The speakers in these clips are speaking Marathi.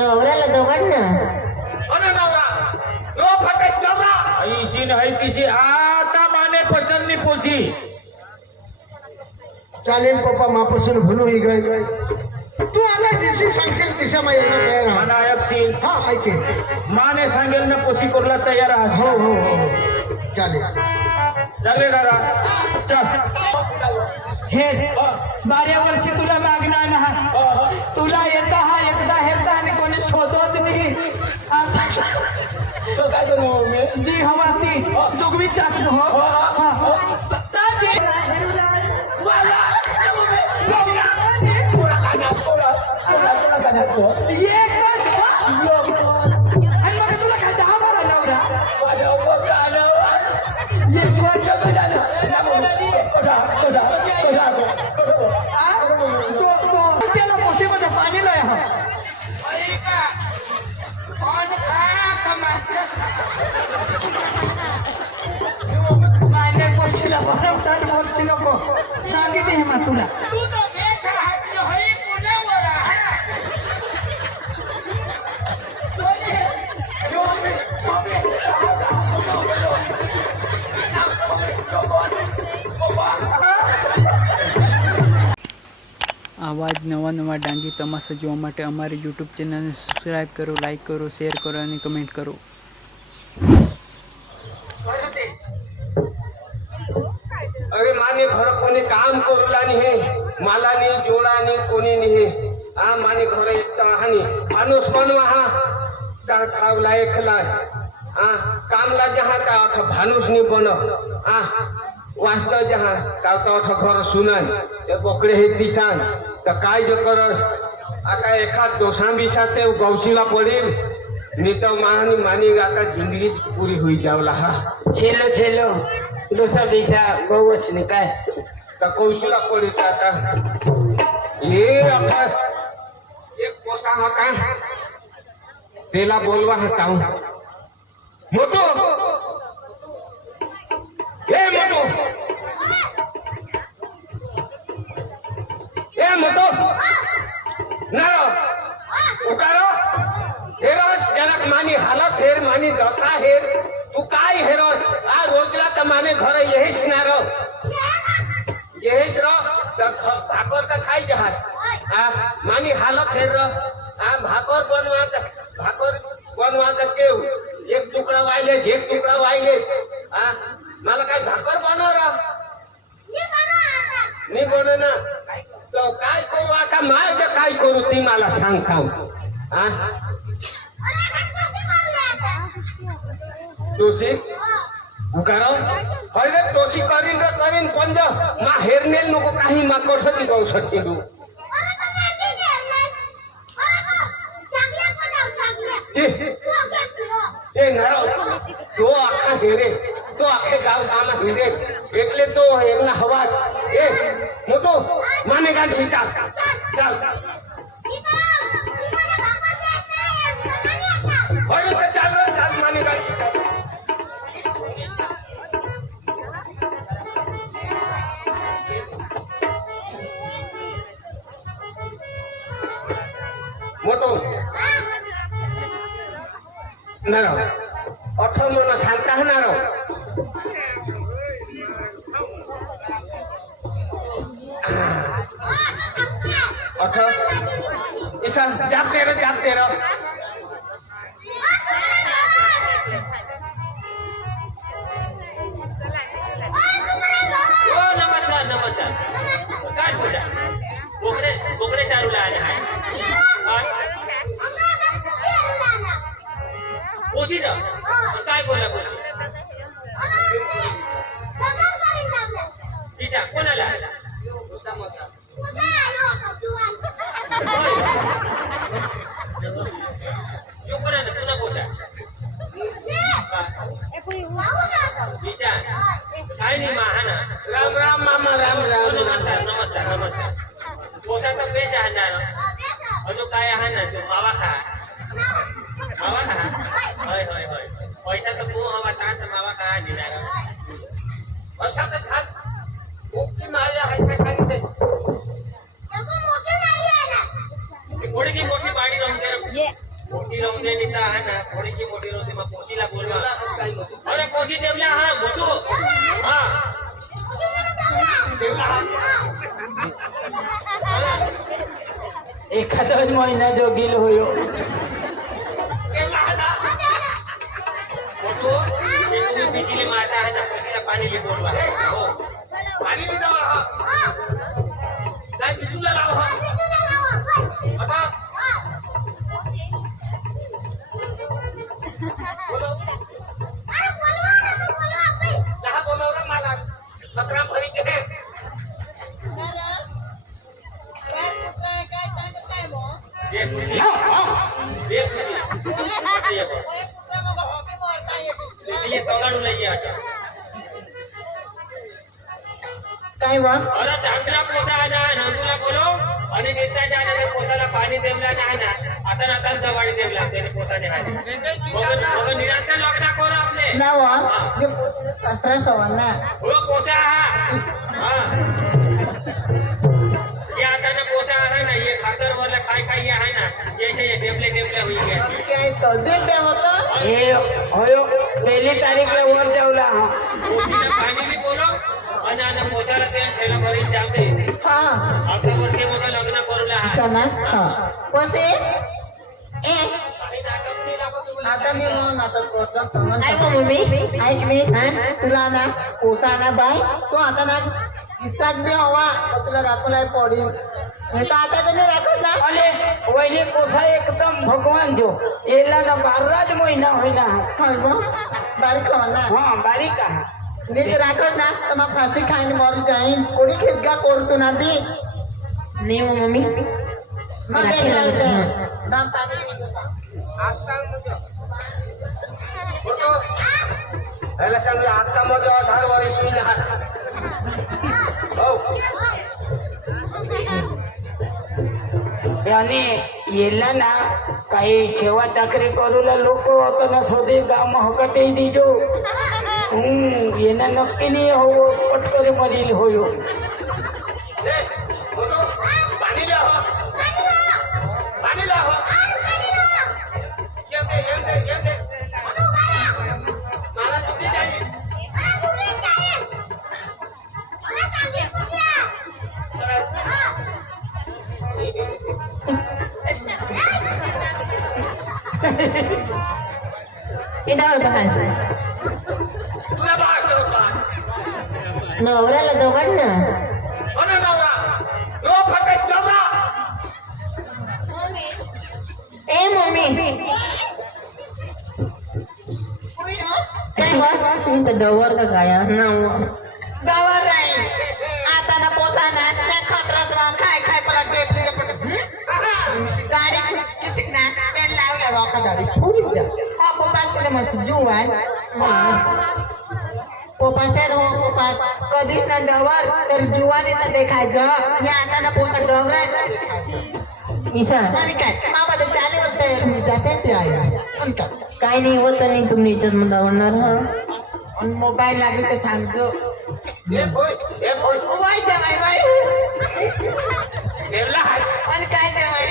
नवऱ्याला दवड ना नवरा रो फटेस नवरा ऐशी नाही तिशी आता माने पसंत पोसी चालेल पप्पा मापासून भुलू ही गय तू आला जशी सांगशील तिशा मा येणं तयार आहे. मला ऐकशील हा ऐके माने सांगेल ना पोसी करला तयार आहात हो हो हो चालेल चालेल दादा चल हे बाऱ्या वर्षी तुला मागणार ना तुला येता हा एकदा हेरता आणि कोणी शोधवच नाही आता तो काय करू मी जी हवा ती जुगवीत टाकत हो ताजी एकच आणि मग तुला काय 10 बारा नवरा त्याला पोसेमध्ये पाणी नाही हा नाही पोशीला बरं चाट बोलशी नको सांगितले हे मा तुला આવા જ નવા નવા ડાંગી તમાશા જોવા માટે અમારી યુટ્યુબ ચેનલને સબસ્ક્રાઈબ કરો, લાઈક કરો, શેર કરો અને કમેન્ટ કરો. अरे माने घर कोणी काम करूला नाही हे मला नाही जोडा नाही कोणी नाही हे हा माने घर एकटा हानी माणूस बनवा हा का खावला एकला हा कामला जहा का अठ भानुस नहीं बनो हा वास्तव जहा का तो अठ घर सुनन ते बोकडे हे दिसान तर काय जो करस आता एखाद दोषा बिसाते गौशीला पडेल नहीं तो मानी मानी आता जिंदगी पूरी हुई जावला हा छेलो छेलो दोसा बिसा गौवच नाही काय तर कौशीला पडेल आता ये आता एक पोसा होता तेला बोलवा होता मोटू ए मोटू ए मोटू नारो उकारो हेरोस जनक मानी हालत हेर मानी दशा हेर तू काय हेरोस आ रोजला तर माने घर यहीच नारो यहीच रो भाकर तर खाई जहाज आ मानी हालत हेर रो आ भाकर बनवा केव एक तुकडा वाहिले एक तुकडा वाहिले आ मला काय भाकर बनव रा मी बनव ना तो काय करू आता माझ काय करू ती मला सांग काम आ तोशी उकारो हरे तोशी करीन पण जा मा हेरनेल नको काही मा कोठती गाऊ सठीडू ए नारो तो आखा हेरे तो आखे गाव सामा हिरे એટલે તો એના હવા એ મોટો માને ગાન સીતા ચાલ ઓય તો ચાલ માને ગાન સીતા મોટો નારો અઠમનો શાંતા નારો अठ ऐसा जाते रहो नमस्कार नमस्कार काय बोला बोकडे चारूला आले पोची जा काय बोला ईशा कोणाला राम राम मामा राम राम नमस्कार पोसा तर बेस आहे ना अजून काय आहे ना तो मावा खा होय पैसा तर तू हवा तास मावा खा दिला पैसा तर खा मोठी मारी आहे काय सांगितले मोठी माडी रमते मोठी रमणे नेता आहे ना थोडीशी मोठी होती मग कोशीला बोलवा अरे कोशी देवला हा मोठू हा देवला हा एखादाच महिना जोगील होयो देवला हा ना मोठू तुम्ही पिशीले माता आहे ना कोशीला पाणी बोलवा हो पाणी देवा हा काय पिशूला लाव हा आता लहा बोलवलं मला 17 भरीचे दे ये खुशी ये खुशी ये तोगाडू लई आता काय वा अरे चांगला पोसा आहे ना नंदूला बोलो आणि नेताच्या आल्याने पोसाला पाणी देवला नाही ना आता आता दवाडी देवला त्याने पोसाने आहे मग निरंतर लग्न करू आपले ना वा सासरा सवाना हो पोसा हा ये आता ना पोसा आहे ना ये खातर वरला काय काय आहे ना ये देवले होई गया काय तो देते होता हे होयो पहिली तारीखला वर जावला हा पोसीला पाणी बोलो आणि आता पोसाला तेल ठेला भरी जाते हा आता वर्षे मग लग्न करूला हा सना हा कोते ए आता मी म्हणून नाटक करतो सांगून ऐक मम्मी ऐक मी तुला ना कोसा ना बाय तो आता ना किस्सात मी हवा मग तुला राखून पडेल नाही तर आता त्याने राखत ना अले वैले कोसा एकदम भगवान जो एला ना 12 महिना होईना खाल मग बारीक हवा ना हा बारीक हा नीट राखत ना तर मग फाशी खाईन मर जाईन कोणी खेदगा करतो ना बी नाही मम्मी मग दाम पाणी त्याला सांगू आता मध्ये 18 वर्ष होईल हा हो आणि येला ना काही सेवा चाकरी करूला लोक होतं ना स्वतः गाव महकटे दिजो येना नक्की नाही हो पटकरी मधील होयो पाणी द्या हो पाणी द्या हो येते मला किती चाहिए तुला बाळ करू नवऱ्याला दवड ना अरे नवरा नो फटस नवरा ए मम्मी काय बा तुम्ही तर डवर का काय डवर नाही आता ना पोसा ना त्या खतरास खाय मला टेपलीच्या पट गाडी किसिक ना तेल लावल्या वाका गाडी फुली जा हा पोपा तुला मस्त जुवान पोपा सर हो पोपा कधीच ना डवर तर जुवानीचं देखायचं या आता ना पोसा डवरा ईशा काय मामा चालू होतं मी जाते ते आहे काय नाही होत नाही तुम्ही जन्म दावणार हा मोबाईल लागेल तर सांगतो ये बोल वाय जमाय वाय देवला हाच आणि काय जमाय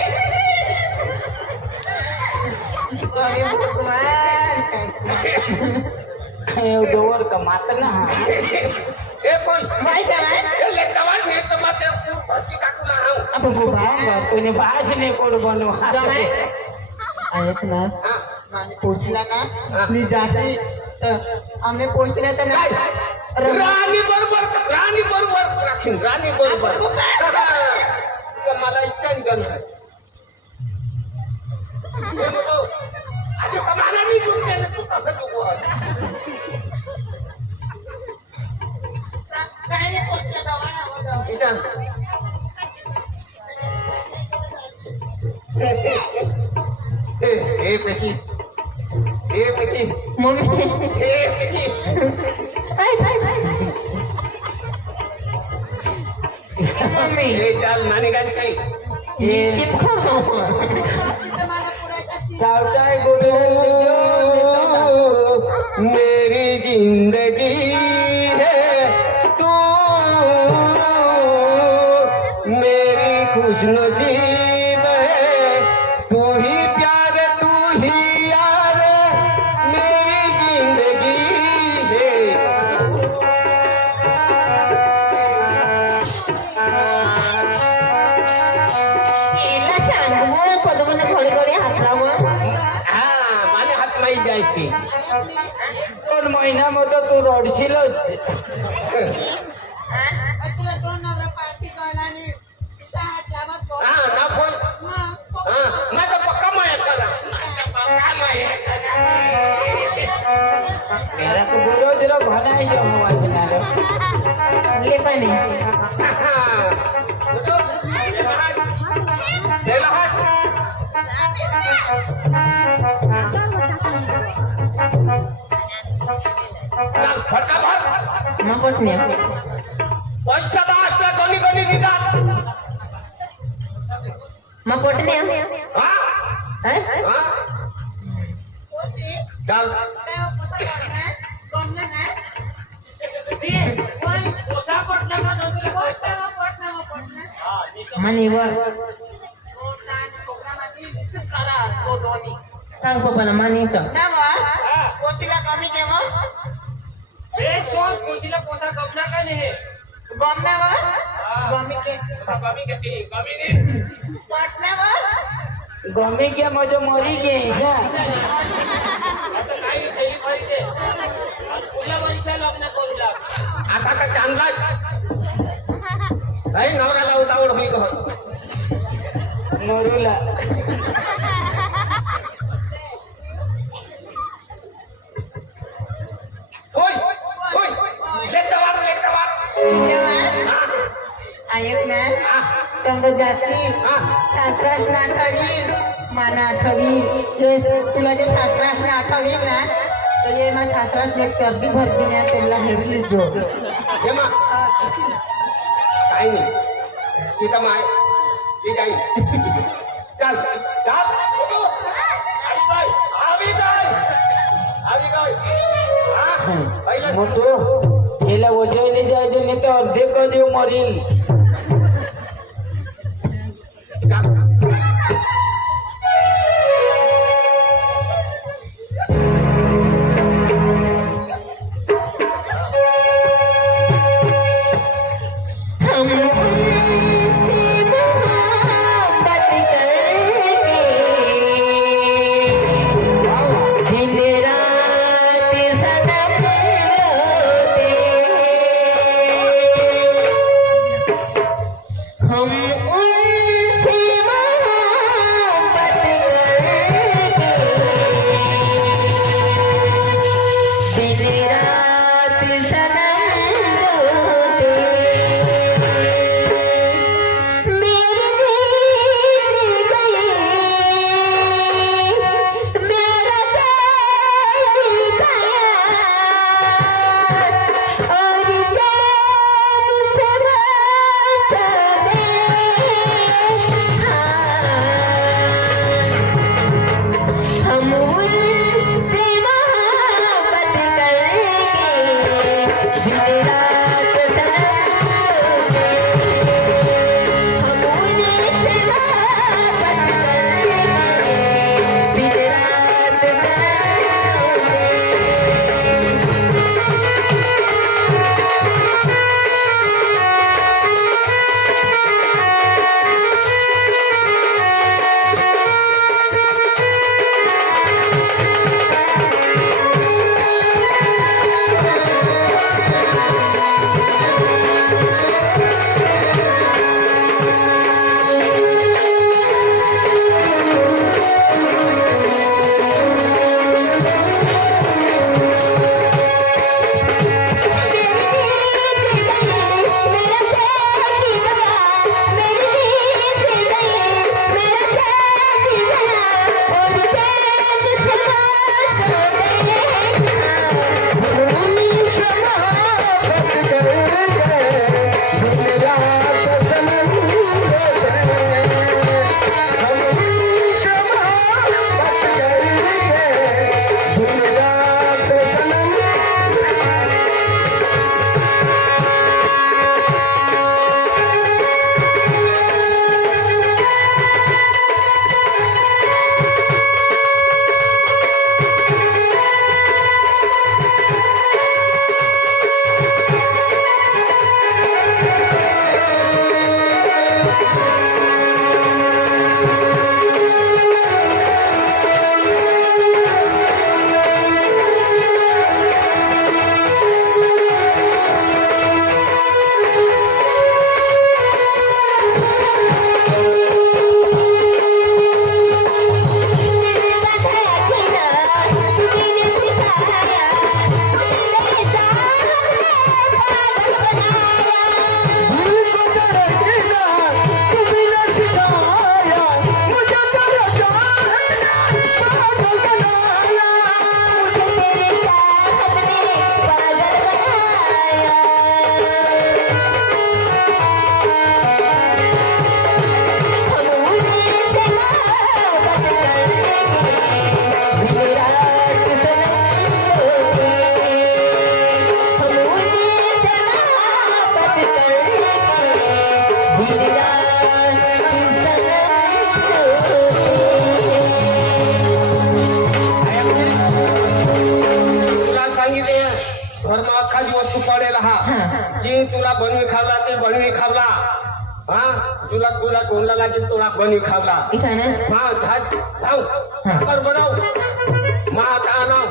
डोवर का मात ना ए बोल वाय जमाय ए ले दवाई में तो मत फसकी काटूला हाऊ अब बाबा कोणी भाष नाही कोण बनवा जमाय ऐक ना पोचला ना प्लीज जासी हमने पोचले तर नाही राणी बरोबर राखीन राणी बरोबर मला इच्छाच गण आज कमाना मी तू केलं तू कसं तू काय नाही पोचले दवा ए पेशी मम्मी ए पेशी मम्मी ए चाल माने गाडी काही चावचाय गोडे मेरी जिंदगी है तू मेरी खुशनसीब है तू ही प्यार तू पदमने घोडे घोडे हात लावून हा माने हात नाही जायचे 2 महिन्यामध्ये तू रडशीलच तुला 2 नवरा पार्टी कळला आणि तिचा हात लावत बघ. हा ना कोण मग हा माझा पक्का माया करा तेरा तो दिरो दिरो घनायचं मग वाचणार ले पण मग पटणे पैसा असला कोणी कोणी देतात मग पटणे हा हा होती चाल तेव्हा पोता करणार कोणला नाही तेव्हा पोटना मग पोटना मानेवर पोटना आणि पोटामध्ये मिक्स करा तो दोन्ही सांग पप्पाला मानेचं ना मग पोचीला कमी घे मग गमना मग गमी के पोटना मग गमी गे म्हणजे मरी गे हा आता का चांगला नाही नवऱ्याला उतावळ होईल मरूला होय होय लेटवार ऐक ना तंग जाशी सासरास ना आठवील माना आठवील हे तुला जे सासरास ना आठवील ना तर ये मा सासरास एक चरबी भरती ना त्यांना हेरली जो हे मा काही नाही तिथं माय ती जाईल चाल चाल आवी काय हा पहिला मग तो याला वजवले जायचे नाही तर अर्धे कधी मरील हम उनसे बनवी खावला ते बनवी खावला हा तुला तुला कोणला लागेल तुला बनवी खावला ऐसा ना हा जाऊ कर बनाव मा आता आणाव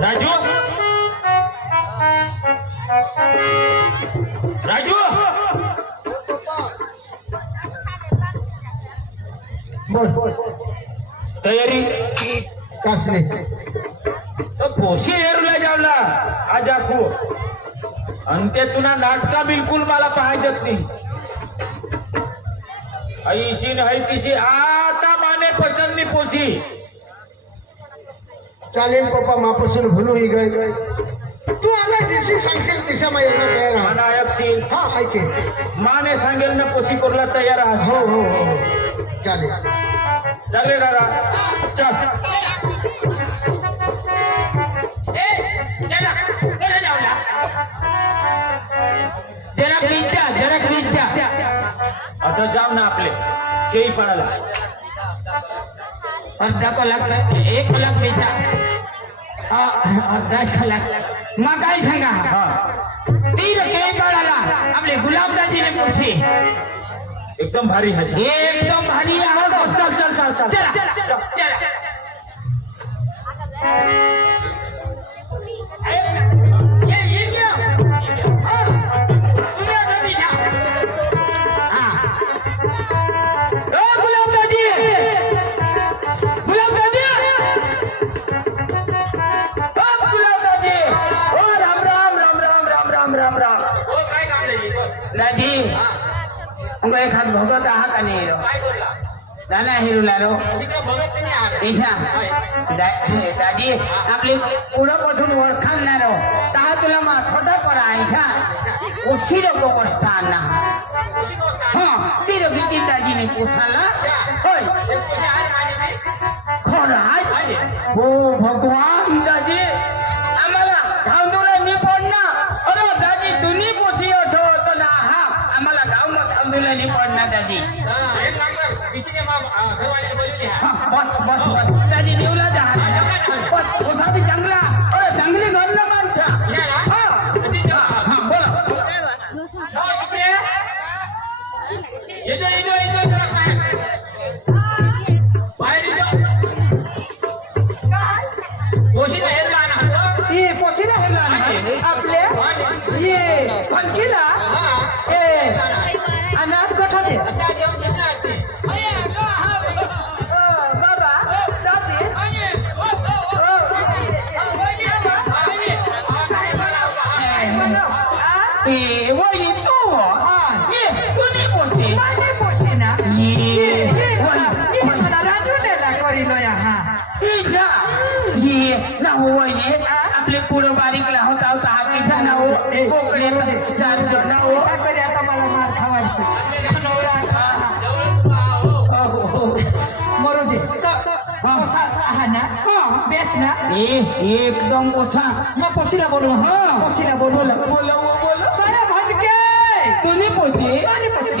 राजू राजू बोल तयारी कसले तर पोशी हेरूला जावला आज आखू आणि ते तुला नाटका बिलकुल मला पाहायचंच नाही ऐशी नाही तिशी आता माने पसंत नाही पोशी चालेल पप्पा मापासून भूल होई गए तू आला जशी सांगशील तशा माझ्या तयार आहे. मला ऐकशील हा ऐके माने सांगेल ना पोशी करला तयार आहात हो हो हो चालेल चालेल दादा चल जरा प्लीज जा आता जाऊ ना आपले केही पडायला अर्धा कलाक 1 कलाक पैसा अर्धा कलाक मग काय सांगा तीर केही पडायला आपले गुलाबदाजीने पोशी एकदम भारी है एकदम भारी आहे चल चल चल चल चला चला ये क्या दादी उनको एक हात भगत आहा का नाही दादा हिरूला रो ईशा दादी आपली पुढं पासून ओळखाल ना रो ता तुला खोटा करा ईशा उशी लोक बसताना हा ती रो किती दाजीने पोसाला होय खरं हो भगवान दादी आम्हाला धावधुला नाही पडना अरे दादी तुम्ही पोसी होतो तो ना हा आम्हाला गाव मग धावधुला नाही पडना दादी बस बस बस दादी देवला जा बस पोसावी चांगला अरे चांगली घर ना माणसा हा बोला ये पोशीला हेरला आपल्या ये पंकीला ए अनाथ गठते बाबा दाजी ए वही तो ये कोणी पोसे माने पोशीना ये मला राजूनेला करिलो या हा ईशा ये ना वही आपले पुढं बारीक लावत आहोत हा किसा ना हो कोकडे चार जण हो साखरे आता मला मार खावायची मरू दे पोसा हा ना बेस ना एकदम पोसा मग पोशीला बोलू हा पोशीला बोलू बोला बरं भटके तुम्ही पोची माने पोशी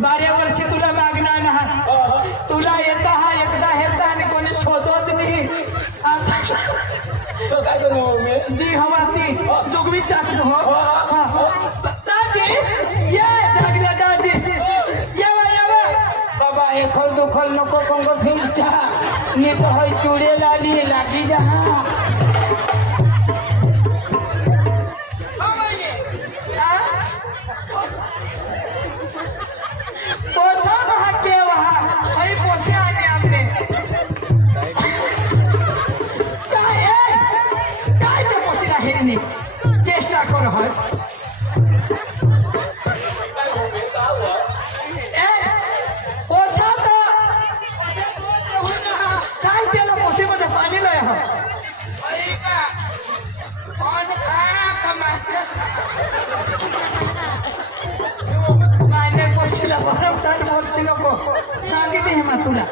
बाऱ्या वर्षी तुला मागणार ना तुला येता हा एकदा तो काय करू मी जी हवा ती जोगवीत टाकतो हो दाजीस ये जागल्या दाजीस येवा येवा बाबा एखल दुखल नको कंग फिरता मी तो होय चुडे लागी जा पोसा वहा के वहा हई पोसे आने आपने काय ते पोसीला हेरनी चेष्टा कर हय ए पोसा तो काय त्याला पोसेमध्ये पाणी लय ह नाही नाही पोसीला बरं चाट मोर्ची नको सांगितले हे मा तुला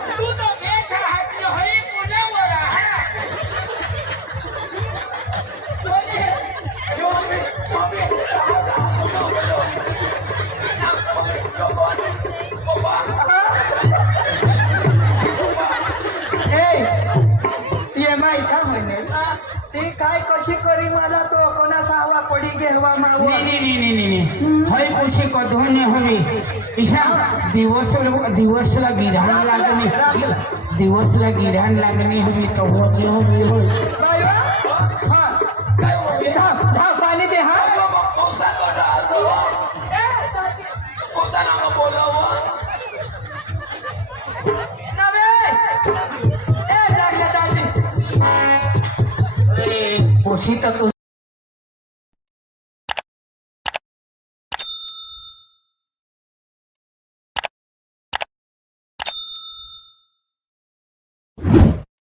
ये माहिती म्हणे ती काय कशी करी मला तो कोणाचा हवा पडी घेवा मावा नहीं होय पुरुषी कधोने होवी ईशा दिवसला गिरहण लागणी हवी तो होवी होय धाव पाणी दे हा पोषी तर तू